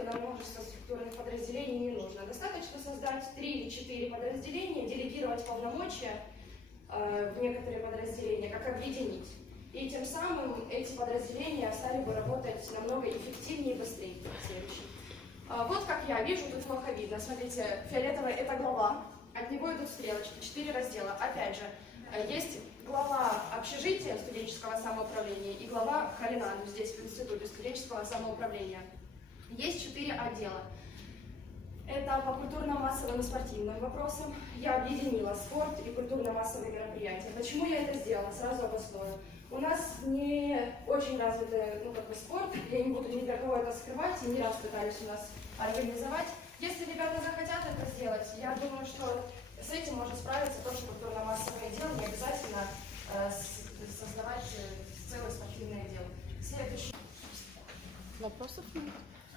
множество структурных подразделений не нужно. Достаточно создать три или четыре подразделения, делегировать полномочия э, в некоторые подразделения, как объединить. И тем самым эти подразделения стали бы работать намного эффективнее и быстрее. Следующий. А, Вот как я вижу, тут плохо видно. Смотрите, фиолетовая это глава, от него идут стрелочки, четыре раздела. Опять же, э, есть глава общежития студенческого самоуправления и глава Халинаду здесь в институте студенческого самоуправления. Есть четыре отдела. Это по культурно-массовым и спортивным вопросам. Я объединила спорт и культурно-массовые мероприятия. Почему я это сделала? Сразу обосную. У нас не очень развитый ну, как бы спорт, я не буду ни для кого это скрывать, и не раз пытались у нас организовать. Если ребята захотят это сделать, я думаю, что с этим может справиться тоже культурно-массовое дело, не обязательно э, создавать э, целый спортивный отдел. Следующий. Вопросов нет?